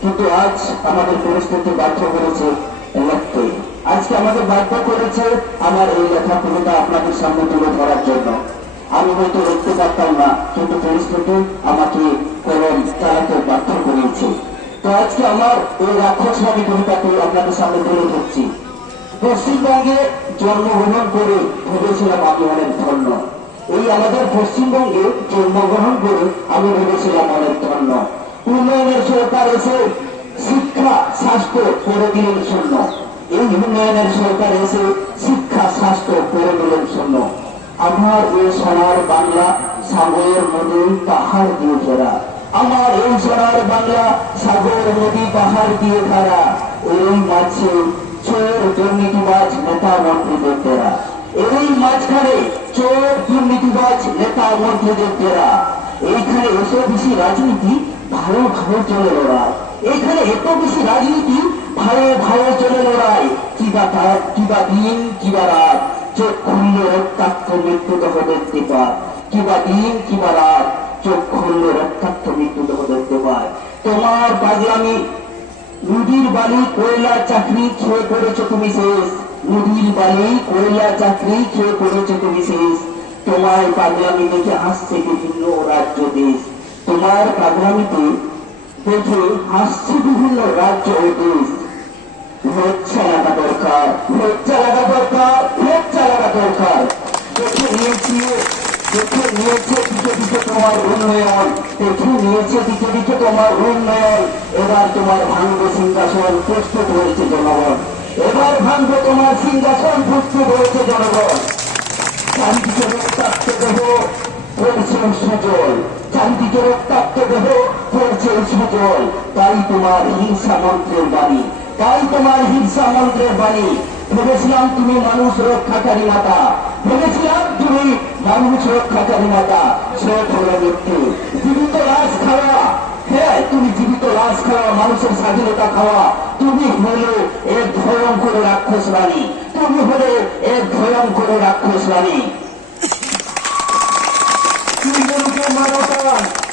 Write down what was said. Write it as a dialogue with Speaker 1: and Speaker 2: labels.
Speaker 1: কিন্তু আজ আমাদের পরিস্থিতি বাধ্য করেছে লিখতে আজকে আমাদের বাধ্য করেছে আমার এই লেখা কবিতা আপনাদের সামনে তুলে ধরার জন্য। আমি হয়তো লিখতে পারতাম না, কিন্তু পরিস্থিতি আমাকে কলম চালাতে বাধ্য করেছে। তো আজকে আমার এই রাক্ষসবাদী কবিতাটি আপনাদের সামনে তুলে ধরছি। পশ্চিমবঙ্গে জন্মগ্রহণ করে ভেবেছিলাম আমি অনেক ধন্য। এই আমাদের পশ্চিমবঙ্গে জন্মগ্রহণ করে আমি ভেবেছিলাম অনেক ধন্য। উন্নয়নের সরকার এসে শিক্ষা, স্বাস্থ্য করে শূন্য। এই উন্নয়নের সরকার এসে শিক্ষা, স্বাস্থ্য করে শূন্য। আমার এই সোনার বাংলা সাগর নদী, পাহাড় দিয়ে ঘেরা আমার এই সোনার বাংলা সাগর, নদী, পাহাড় দিয়ে ঘেরা এই মাঝে চোর, দুর্নীতিবাজ, নেতা মন্ত্রীদের ডেরা। এই মাঝখানে চোর, দুর্নীতিবাজ, নেতা মন্ত্রীদের ডেরা। এইখানে এসে বেশি রাজনীতি ভালো ভালো চলে লড়াই। এখানে এত বেশি রাজনীতি, ভালো ভালো চলে লড়াই। কিবা তার কিবা দিন কিবা রাত। চোখ খুললে রক্তাক্ত মৃত্যুদেহ দেখতে পায়। কিবা দিন কিবা রাত। চোখ খুললে রক্তাক্ত মৃত্যুদেহ দেখতে পায়। তোমার পাগলামি নদীর বালি কয়লা চাকরি খেয়ে করেছ তুমি শেষ। নদীর বালি কয়লা চাকরি খেয়ে করেছ তুমি শেষ। তোমার পাগলামি দেখে হাসছে বিভিন্ন রাজ্য তোমার পাগলামিতে দেখে হাসছে বিভিন্ন রাজ্য ও দরকার দরকার দরকার। দেখে নিয়েছি, দেখে নিয়েছে দিকে দিকে তোমার উন্নয়ন, দেখে নিয়েছে দিকে দিকে তোমার উন্নয়ন। এবার তোমার ভাঙ্গ সিংহাসন, প্রস্তুত হয়েছে জনগণ। এবার ভাঙ্গ তোমার সিংহাসন, প্রস্তুত হয়েছে জনগণ। পড়ছে সুজল। চারিদিকে রক্তাক্ত দেহ পড়ছে সুজল। তাই তোমার হিংসা মন্ত্রের বাণী। তাই তোমার হিংসা মন্ত্রের বাণী। ভেবেছিলাম তুমি মানুষ রক্ষাকারী মাতা। ভেবেছিলাম তুমি মানুষ রক্ষাকারী মাতা। সব হলো মৃত্যু। জীবিত লাশ খাওয়া। হ্যাঁ তুমি জীবিত লাশ খাওয়া, মানুষের স্বাধীনতা খাওয়া। তুমি হলে এক ভয়ঙ্কর রাক্ষস রানী। তুমি হলে এক ভয়ঙ্কর রাক্ষস রানী। manos abajo.